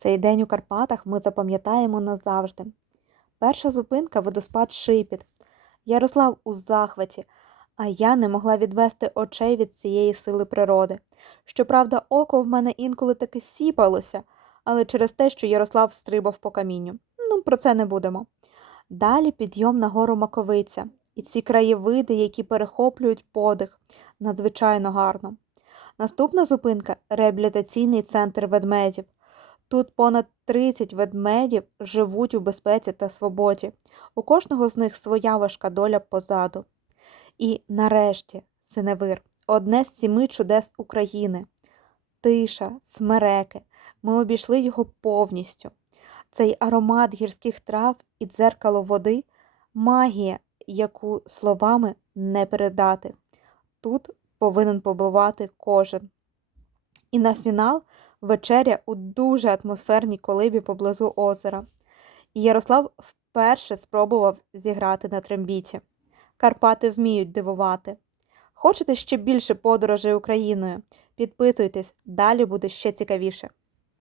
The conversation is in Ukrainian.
Цей день у Карпатах ми запам'ятаємо назавжди. Перша зупинка водоспад Шипіт. Ярослав у захваті, а я не могла відвести очей від цієї сили природи. Щоправда, око в мене інколи таки сіпалося, але через те, що Ярослав стрибав по камінню. Ну, про це не будемо. Далі підйом на гору Маковиця і ці краєвиди, які перехоплюють подих, надзвичайно гарно. Наступна зупинка реабілітаційний центр ведмедів. Тут понад 30 ведмедів живуть у безпеці та свободі. У кожного з них своя важка доля позаду. І нарешті, синевир, одне з сіми чудес України. Тиша, смереки. Ми обійшли його повністю. Цей аромат гірських трав і дзеркало води магія, яку словами не передати. Тут повинен побувати кожен. І на фінал вечеря у дуже атмосферній колибі поблизу озера. І Ярослав вперше спробував зіграти на трембіті. Карпати вміють дивувати. Хочете ще більше подорожей Україною? Підписуйтесь, далі буде ще цікавіше.